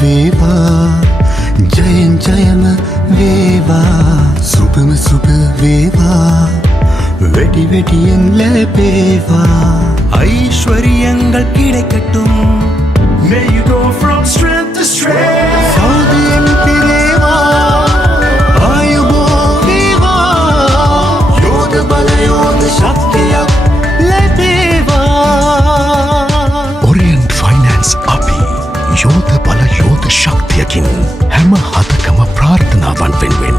වේවා ජයෙන් ජයම වේවා සුභම සුභ වේවා வெடி வெடியன் லபேவா ஐஸ்வர்யங்கள் கிடைக்கட்டும் May you go from strength to strength சௌதியம் பிறேவா ஆயுபோ வேவா யோத பல யோத சக்திய லபேவா Orient Finance අපි யோத பல யோத ශක්තියකින් හැම හතකම ප්‍රාර්ථනාවන් වෙනුවෙන්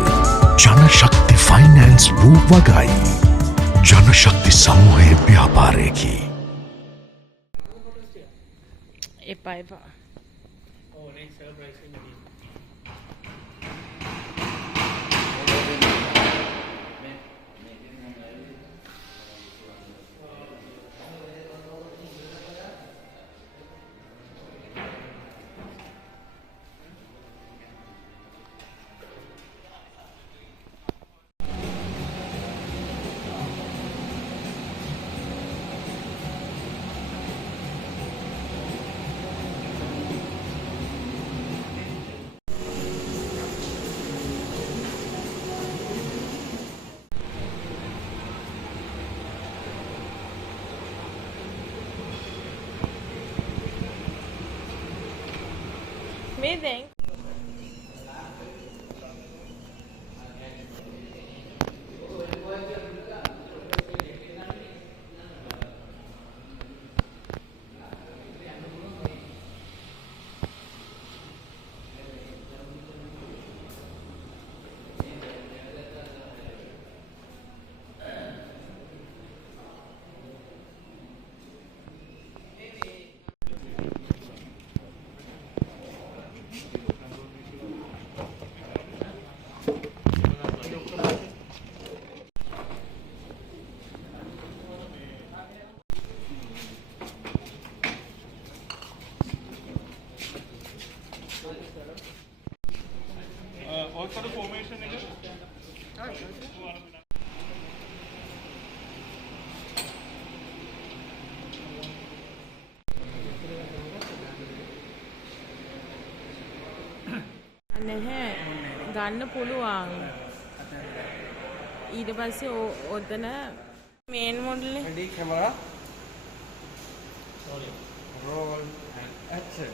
ජනශක්ති ෆයිනෑන්ස් වූ වගයි जनशक्ति समूह व्यापारे की Amazing. What sort of formation is it? නැහැ ගන්න පුළුවන් ඊට පස්සේ ඔතන මේන් මොඩල් එක ready camera sorry roll and action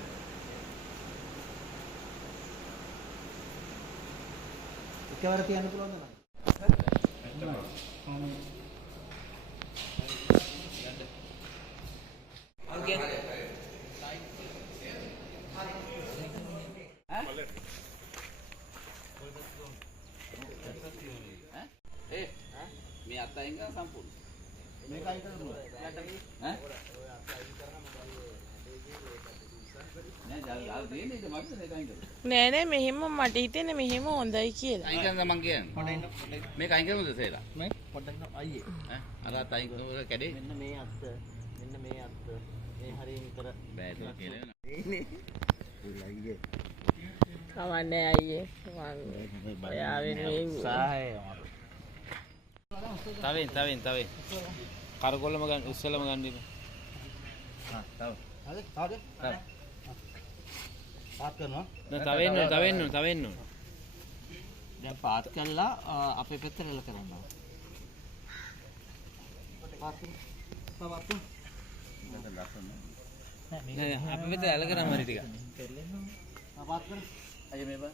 එකවර තියන්න පුළුවන්ද මේ අත අයින් කරන සම්පූර්ණ මේක අයින් කරන්න පුළුවන් ඈ නෑ ජල් දෙන්නේ ඉත මට මේක අයින් කරන්න නෑ මෙහෙම මට හිතෙන්නේ මෙහෙම හොඳයි කියලා අයින් කරන්න මං කියන්නේ මේක අයින් කරමුද සේලා මේ පොඩ්ඩක් අයියේ ඈ අර අත අයින් කරනකොට කැඩේ මෙන්න මේ අත්ත මේ හරිය විතර බෑ ඒක කියලා එන්නේ අයියේ කවන්නේ අයියේ මං ඔයාවෙන් මේ උසාහය තවෙන් කරකොල්ලම ගන්න උස්සලම ගන්න ඉන්න තව හරි පාත් කරනවා තවෙන්න දැන් පාත් කළා අපේ පැත්තට එල කරනවා පාත් නෑ අපි මෙතන ඇල කරාම හරි ටික පාත් කර අය මේ බා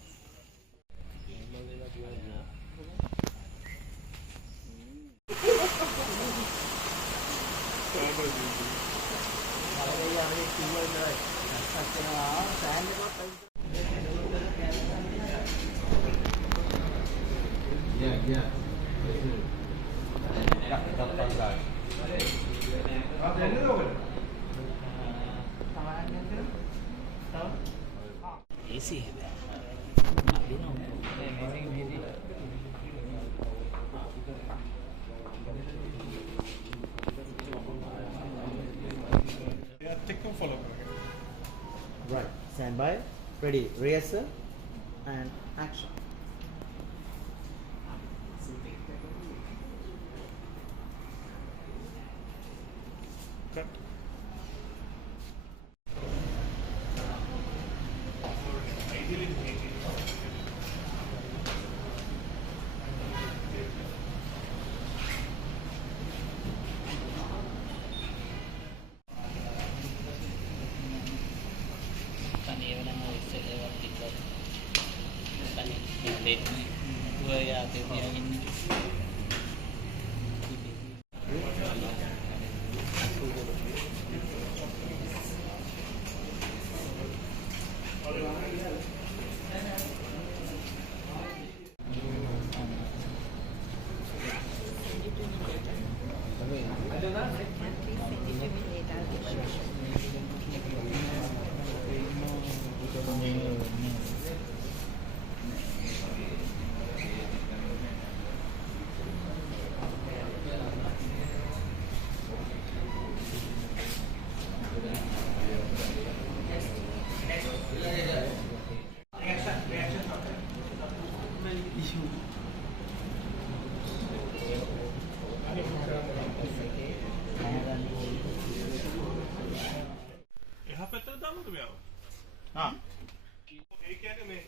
AC है Right, stand by, ready, rehearsal and action. Cut. Let නැතුව යාතේ තියාගෙන ඉන්නේ. එහා පැත්තට දාමුද මෙයාව? ඒ කියන්නේ මේ